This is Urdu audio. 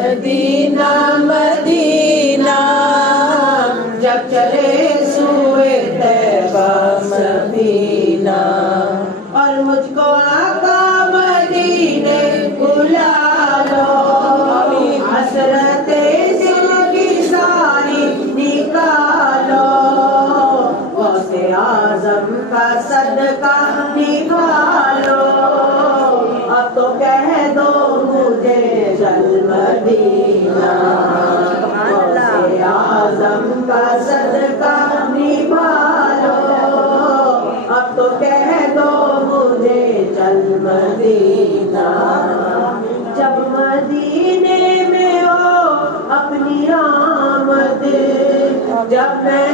مدینہ مدینہ جب چلے سوئے طیبہ مدینہ، اور مجھ کو آقا مدینے بلا لو، حسرت دل کی ساری نکالو، غوث اعظم کا صدقہ نکالو، اب تو کہہ دو مجھے چل مدینہ، غوث اعظم کا صدقہ نکالو، اب تو کہہ دو مجھے چل مدینہ، جب مدینے میں ہو اپنی آمد، جب میں